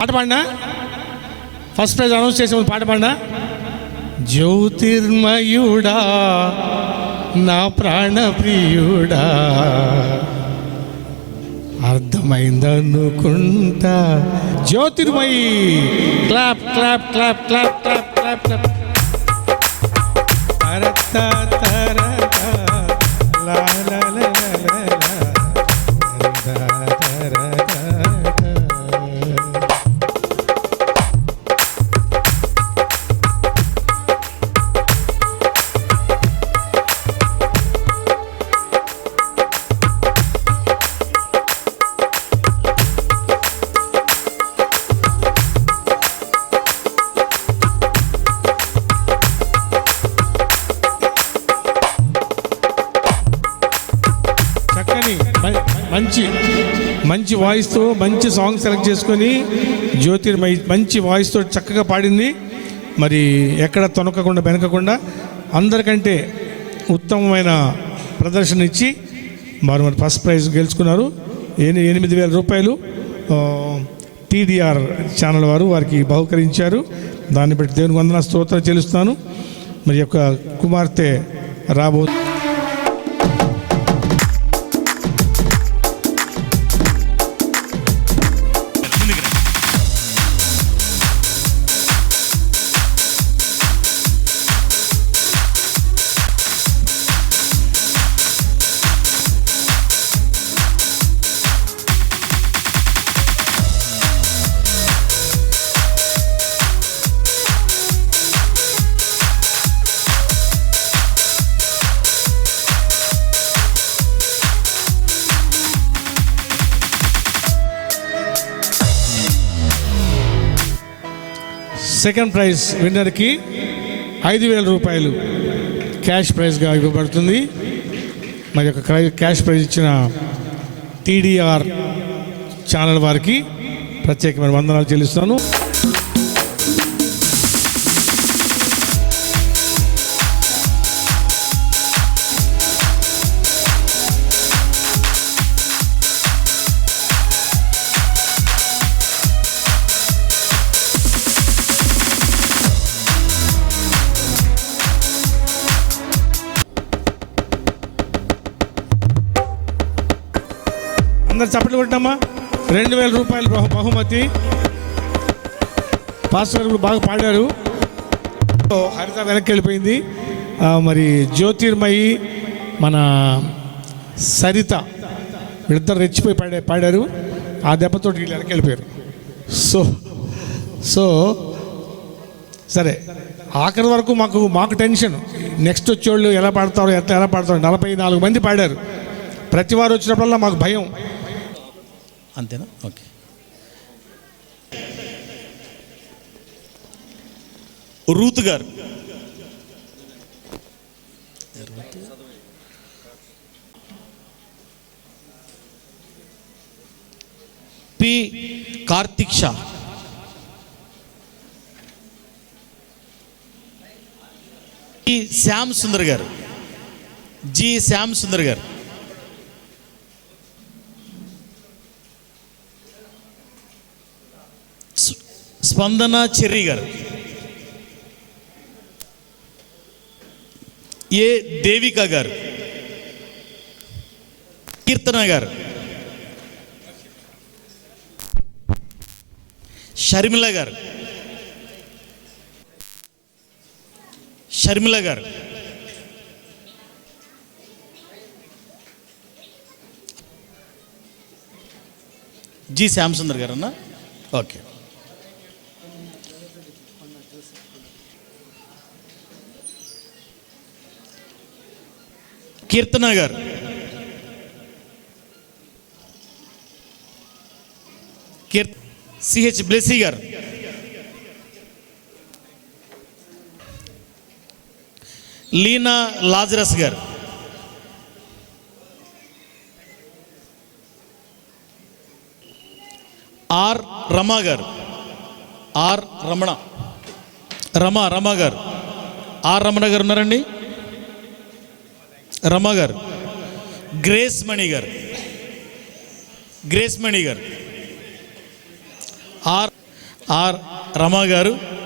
పాట పాడినా? First prize announce చేసే ముందు పాట పాడినా? జ్యోతిర్మయుడా నా ప్రాణప్రియుడా అర్థమైందనుకుంటా. Jyothirmayi clap clap clap clap clap clap clap. మంచి మంచి వాయిస్తో మంచి సాంగ్ సెలెక్ట్ చేసుకొని జ్యోతిర్మయి మంచి వాయిస్తో చక్కగా పాడింది. మరి ఎక్కడ తొనకకుండా వెనకకుండా అందరికంటే ఉత్తమమైన ప్రదర్శన ఇచ్చి వారు మరి ఫస్ట్ ప్రైజ్ గెలుచుకున్నారు. ఎని- ఎనిమిది వేల రూపాయలు టీడీఆర్ ఛానల్ వారు వారికి బహుకరించారు. దాన్ని బట్టి దేవుని వందన స్తోత్రం చెల్లిస్తాను మరి యొక్క కుమార్తె రాబోతుంది సెకండ్ ప్రైజ్ విన్నర్కి ఐదు వేల రూపాయలు క్యాష్ ప్రైజ్గా ఇవ్వబడుతుంది. మరి యొక్క క్రై- క్యాష్ ప్రైజ్ ఇచ్చిన టీడీఆర్ ఛానల్ వారికి ప్రత్యేకమైన వందనాలు చెల్లిస్తాను అందరు చప్పట్లు కొట్టమ్మా. రెండు వేల రూపాయలు బహుమతి. పాస్టర్ గారు బాగా పాడారు. హరిత వెనక్కి వెళ్ళిపోయింది మరి జ్యోతిర్మయి మన సరిత వీళ్ళిద్దరు రెచ్చిపోయి పాడే పాడారు. ఆ దెబ్బతో వీళ్ళు వెనక్కి వెళ్ళిపోయారు సో సో సరే. ఆఖరి వరకు మాకు మాకు టెన్షన్. నెక్స్ట్ వచ్చేవాళ్ళు ఎలా పాడతారో ఎట్లా ఎలా పాడతారో. నలభై నాలుగు మంది పాడారు. ప్రతి వారు వచ్చినప్పుడల్లా మాకు భయం. అంతేనా? ఓకే. రూత్ గారు. పి. కార్తిక్ షా. శ్యామ్ సుందర్ గారు. జి. శ్యామ్ సుందర్ గారు స్- స్పందన చెర్రీ గారు ఏ దేవిక గారు. కీర్తన గారు. షర్మిల గారు. షర్మిల గారు. జి శ్యామసుందర్ గారు అన్న ఓకే. కీర్తన గారు. కీర్త సిహెచ్ బ్లెస్సీ గారు. లీనా లాజరస్ గారు. ఆర్ రమా గారు. ఆర్ రమణ. రమా రమా గారు. ఆర్ రమణ గారు ఉన్నారండి? రమ గారు. గ్రేస్ మణి గారు. గ్రేస్ మణి గారు. ఆర్ ఆర్ రమా గారు.